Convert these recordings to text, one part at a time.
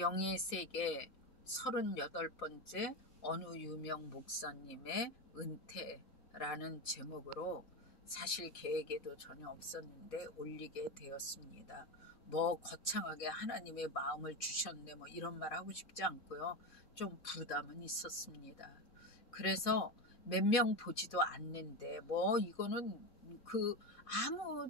영의 세계 38번째 어느 유명 목사님의 은퇴라는 제목으로 사실 계획에도 전혀 없었는데 올리게 되었습니다. 뭐 거창하게 하나님의 마음을 주셨네 뭐 이런 말 하고 싶지 않고요. 좀 부담은 있었습니다. 그래서 몇 명 보지도 않는데 뭐 이거는 아무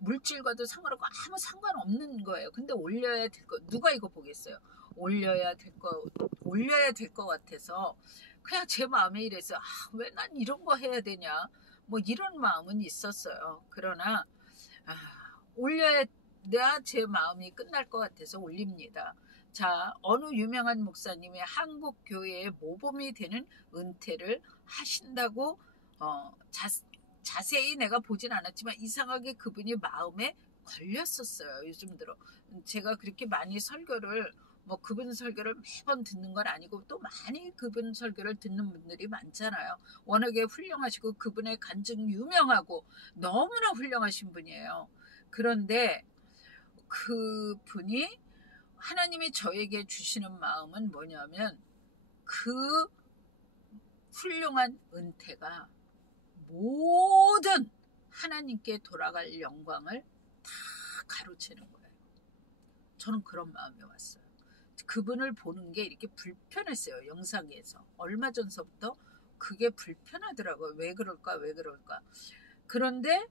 물질과도 상관없고 아무 상관없는 거예요. 근데 올려야 될 거 누가 이거 보겠어요? 올려야 될 거 같아서 그냥 제 마음에 이래서 왜 난 이런 거 해야 되냐 뭐 이런 마음은 있었어요. 그러나 올려야 제 마음이 끝날 것 같아서 올립니다. 자, 어느 유명한 목사님이 한국 교회의 모범이 되는 은퇴를 하신다고 자세히 내가 보진 않았지만 이상하게 그분이 마음에 걸렸었어요. 요즘 들어 제가 그렇게 많이 설교를 그분 설교를 매번 듣는 건 아니고 또 많이 그분 설교를 듣는 분들이 많잖아요. 워낙에 훌륭하시고 그분의 간증 유명하고 너무나 훌륭하신 분이에요. 그런데 그분이 하나님이 저에게 주시는 마음은 뭐냐면 그 훌륭한 은퇴가 모든 하나님께 돌아갈 영광을 다 가로채는 거예요. 저는 그런 마음이 왔어요. 그분을 보는 게 이렇게 불편했어요. 영상에서. 얼마 전서부터 그게 불편하더라고요. 왜 그럴까? 그런데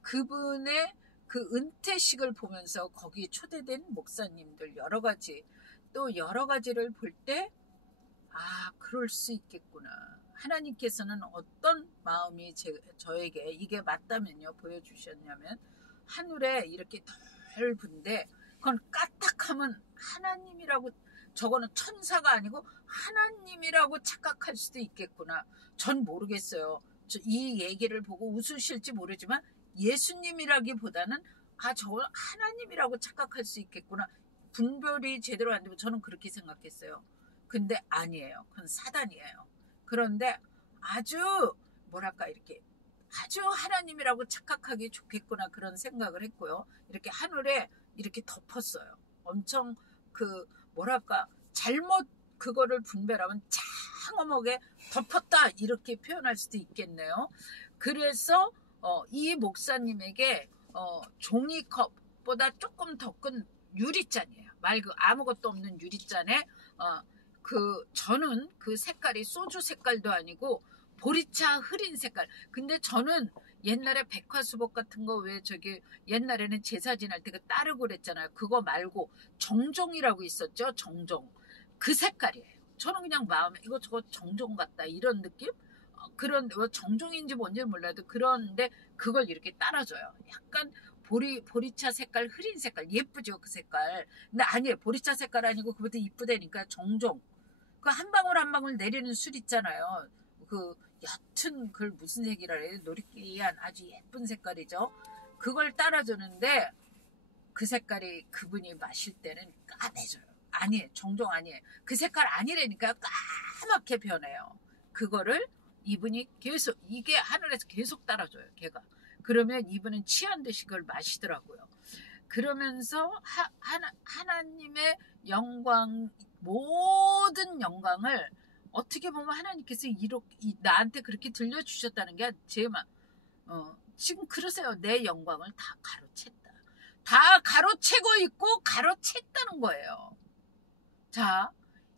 그분의 그 은퇴식을 보면서 거기 초대된 목사님들 여러 가지를 볼 때 그럴 수 있겠구나. 하나님께서는 어떤 마음이 저에게 이게 맞다면요 보여주셨냐면 하늘에 이렇게 넓은데 그건 까딱하면 하나님이라고 저거는 천사가 아니고 하나님이라고 착각할 수도 있겠구나. 전 모르겠어요. 이 얘기를 보고 웃으실지 모르지만 예수님이라기보다는 저걸 하나님이라고 착각할 수 있겠구나. 분별이 제대로 안 되면 저는 그렇게 생각했어요. 근데 아니에요. 그건 사단이에요. 그런데 아주 이렇게 아주 하나님이라고 착각하기 좋겠구나 그런 생각을 했고요. 이렇게 하늘에 이렇게 덮었어요. 엄청 잘못 그거를 분별하면 장어목에 덮었다 이렇게 표현할 수도 있겠네요. 그래서 이 목사님에게 종이컵보다 조금 더 큰 유리잔이에요. 아무것도 없는 유리잔에 저는 그 색깔이 소주 색깔도 아니고 보리차 흐린 색깔. 근데 저는 옛날에 백화수복 같은 거 왜 옛날에는 제사 지날 때 따르고 그랬잖아요. 그거 말고 정종이라고 있었죠. 정종. 그 색깔이에요. 저는 그냥 마음에 이거 저거 정종 같다 이런 느낌? 그런데 정종인지 뭔지 몰라도 그런데 그걸 이렇게 따라줘요. 약간 보리차 색깔 흐린 색깔 예쁘죠 그 색깔. 근데 아니에요. 보리차 색깔 아니고 그것도 이쁘다니까 정종. 그 한 방울 한 방울 내리는 술 있잖아요. 그 옅은 그 무슨 색이라 해요? 노릇끼리한 아주 예쁜 색깔이죠. 그걸 따라주는데 그 색깔이 그분이 마실 때는 까매져요. 아니에요. 정종 아니에요. 그 색깔 아니라니까요. 까맣게 변해요. 그거를 이분이 계속 이게 하늘에서 계속 따라줘요. 걔가. 그러면 이분은 취한 듯이 그걸 마시더라고요. 그러면서 하나님의 영광 모든 영광을 어떻게 보면 하나님께서 나한테 그렇게 들려주셨다는 게 제 마음. 지금 그러세요. 내 영광을 다 가로챘다. 다 가로채고 있고 가로챘다는 거예요. 자,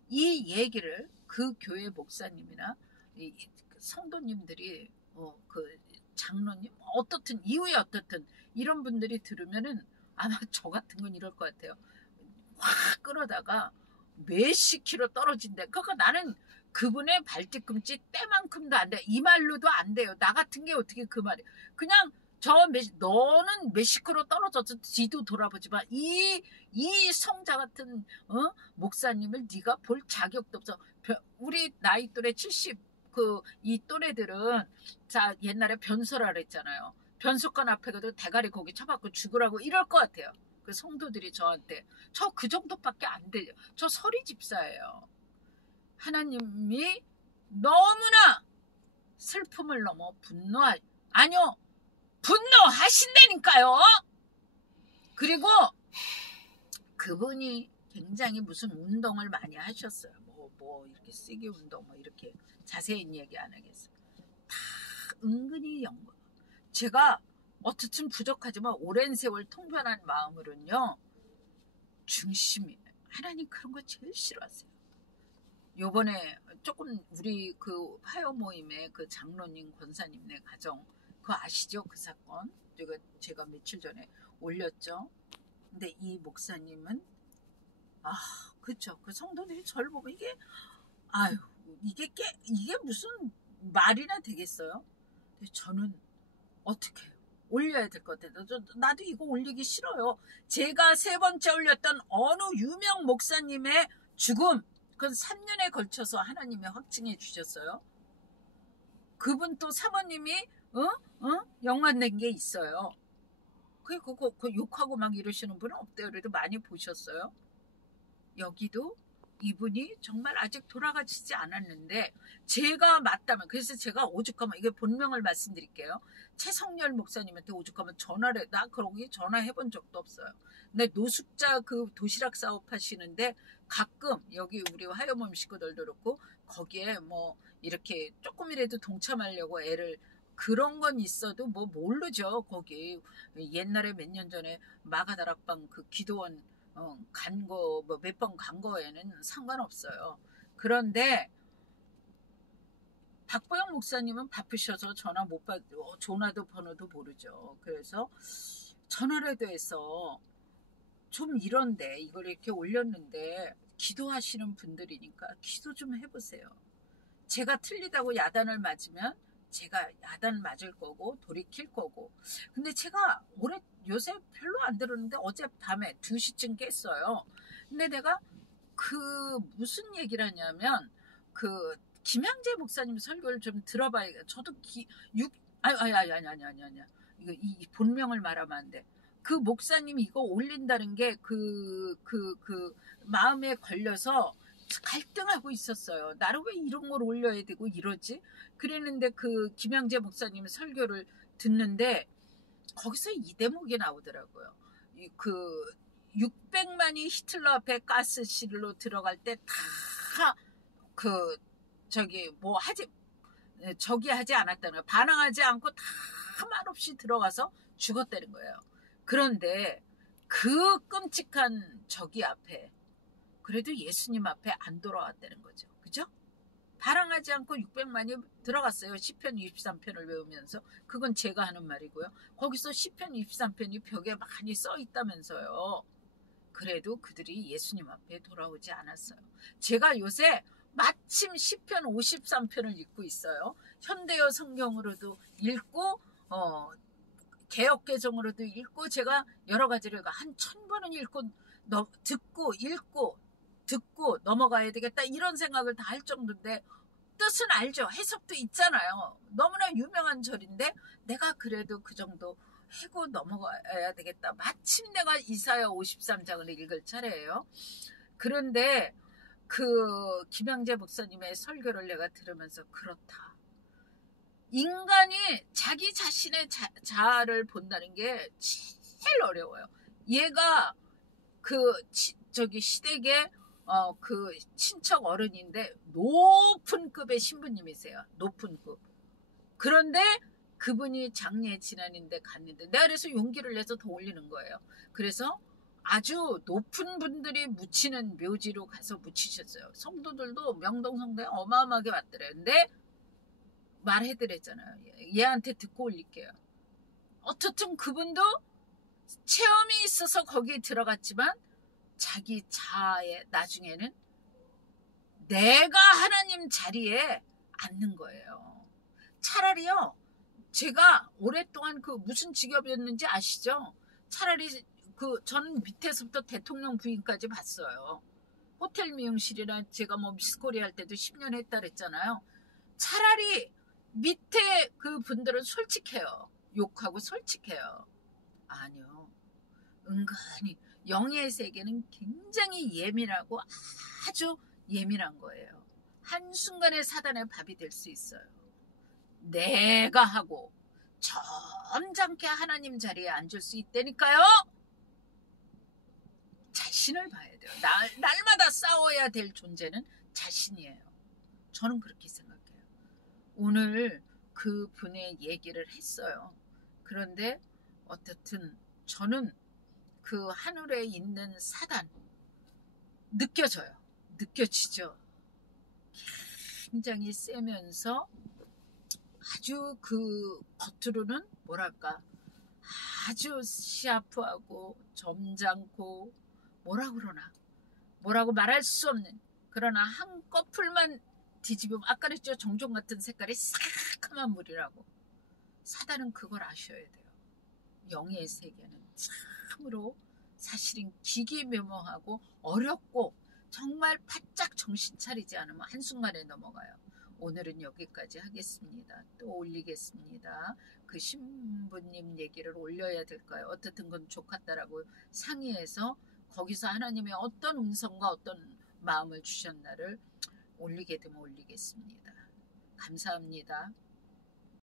이 얘기를 그 교회 목사님이나 성도님들이 그 장로님 이후에 어떻든 이런 분들이 들으면은 아마 저 같은 건 이럴 것 같아요. 확 끌어다가 몇십 킬로 떨어진대. 그러니까 나는 그분의 발뒤꿈치 때만큼도 안 돼. 이 말로도 안 돼요. 나 같은 게 어떻게 그 말이야. 그냥 너는 멕시코로 떨어져서 뒤도 돌아보지 마. 이 성자 같은 목사님을 네가 볼 자격도 없어. 우리 나이 또래 70 이 또래들은 옛날에 변소라 그랬잖아요. 변소관 앞에 가도 대가리 거기 쳐박고 죽으라고 이럴 것 같아요. 그 성도들이 저한테 저 그 정도밖에 안 돼요. 저 서리 집사예요. 하나님이 너무나 슬픔을 넘어 분노하신다니까요. 그리고 그분이 굉장히 무슨 운동을 많이 하셨어요. 뭐 이렇게 쓰기 운동 뭐 이렇게 자세히 얘기 안 하겠어요. 다 은근히 연구. 제가 어떻든 부족하지만 오랜 세월 통변한 마음으로는요. 중심이 하나님 그런 거 제일 싫어하세요. 요번에 조금 우리 그 화요 모임에 그 장로님 권사님네 가정 그거 아시죠? 그 사건 제가 며칠 전에 올렸죠. 근데 이 목사님은 그쵸. 그 성도들이 저를 보면 이게 무슨 말이나 되겠어요? 근데 저는 어떻게 올려야 될 것 같아요. 나도 이거 올리기 싫어요. 제가 3번째 올렸던 어느 유명 목사님의 죽음, 그건 3년에 걸쳐서 하나님이 확증해 주셨어요. 그분 또 사모님이 연관된 게 있어요. 그 욕하고 막 이러시는 분은 없대요. 그래도 많이 보셨어요. 여기도 이분이 정말 아직 돌아가시지 않았는데 제가 맞다면, 그래서 제가 오죽하면 이게 본명을 말씀드릴게요. 최성열 목사님한테 오죽하면 전화를, 나 그러기 전화해 본 적도 없어요. 근데 노숙자 그 도시락 사업 하시는데 가끔 여기 우리 화요모임 식구들도 그렇고 거기에 뭐 이렇게 조금이라도 동참하려고 애를, 그런 건 있어도 뭐 모르죠. 거기 옛날에 몇 년 전에 마가다락방 그 기도원 간 거 뭐 몇 번 간 거에는 상관없어요. 그런데 박보영 목사님은 바쁘셔서 전화 못 받고 전화도 번호도 모르죠. 그래서 전화라도 해서 좀 이런데 이걸 이렇게 올렸는데 기도하시는 분들이니까 기도 좀 해보세요. 제가 틀리다고 야단을 맞으면 제가 야단 맞을 거고 돌이킬 거고. 근데 제가 요새 별로 안 들었는데 어젯밤에 2시쯤 깼어요. 근데 내가 그 무슨 얘기를 하냐면 그 김양재 목사님 설교를 좀 들어봐야. 저도 아니. 이거 이 본명을 말하면 안 돼. 그 목사님이 이거 올린다는 게 그 마음에 걸려서 갈등하고 있었어요. 나를 왜 이런 걸 올려야 되고 이러지? 그랬는데 그 김양재 목사님 설교를 듣는데 거기서 이 대목이 나오더라고요. 그 600만이 히틀러 앞에 가스실로 들어갈 때 다 그 저기 하지 않았다는 거예요. 반항하지 않고 다 말없이 들어가서 죽었다는 거예요. 그런데 그 끔찍한 저기 앞에 그래도 예수님 앞에 안 돌아왔다는 거죠. 그죠? 반항하지 않고 600만이 들어갔어요. 시편 23편을 외우면서. 그건 제가 하는 말이고요. 거기서 시편 23편이 벽에 많이 써 있다면서요. 그래도 그들이 예수님 앞에 돌아오지 않았어요. 제가 요새 마침 시편 53편을 읽고 있어요. 현대어 성경으로도 읽고 개역개정으로도 읽고 제가 여러 가지를 한 1000번은 읽고 듣고 넘어가야 되겠다 이런 생각을 다 할 정도인데 뜻은 알죠. 해석도 있잖아요. 너무나 유명한 절인데 내가 그래도 그 정도 해고 넘어가야 되겠다. 마침 내가 이사야 53장을 읽을 차례예요. 그런데 그 김양재 목사님의 설교를 내가 들으면서 그렇다. 인간이 자기 자신의 자아를 본다는 게 제일 어려워요. 얘가 저기 시댁에 그 친척 어른인데 높은 급의 신부님이세요. 높은 급. 그런데 그분이 장례 지난인데 갔는데 내가 그래서 용기를 내서 더 올리는 거예요. 그래서 아주 높은 분들이 묻히는 묘지로 가서 묻히셨어요. 성도들도 명동성당에 어마어마하게 왔더래요. 근데 말해드렸잖아요. 얘한테 듣고 올릴게요. 어떻든 그분도 체험이 있어서 거기에 들어갔지만 자기 자아에 나중에는 내가 하나님 자리에 앉는 거예요. 차라리요. 제가 오랫동안 그 무슨 직업이었는지 아시죠? 차라리 저는 밑에서부터 대통령 부인까지 봤어요. 호텔 미용실이나 제가 뭐 미스코리아 할 때도 10년 했다 그랬잖아요. 차라리 밑에 그 분들은 솔직해요. 욕하고 솔직해요. 아니요. 은근히 영의 세계는 굉장히 예민하고 아주 예민한 거예요. 한순간에 사단의 밥이 될 수 있어요. 내가 하고 점잖게 하나님 자리에 앉을 수 있다니까요. 자신 자신을 봐야 돼요. 날마다 싸워야 될 존재는 자신이에요. 저는 그렇게 생각해요. 오늘 그 분의 얘기를 했어요. 그런데 어떻든 저는 그 하늘에 있는 사단 느껴져요. 느껴지죠. 굉장히 세면서 아주 그 겉으로는 뭐랄까 아주 시아프하고 점잖고 뭐라 그러나 뭐라고 말할 수 없는, 그러나 한꺼풀만 뒤집으면 아까 그랬죠. 정종 같은 색깔이 새카만 물이라고. 사단은 그걸 아셔야 돼요. 영의 세계는 참으로 사실은 기기묘모하고 어렵고 정말 바짝 정신 차리지 않으면 한순간에 넘어가요. 오늘은 여기까지 하겠습니다. 또 올리겠습니다. 그 신부님 얘기를 올려야 될까요? 어떻든 건 좋겠다라고 상의해서 거기서 하나님의 어떤 음성과 어떤 마음을 주셨나를 올리게 되면 올리겠습니다. 감사합니다.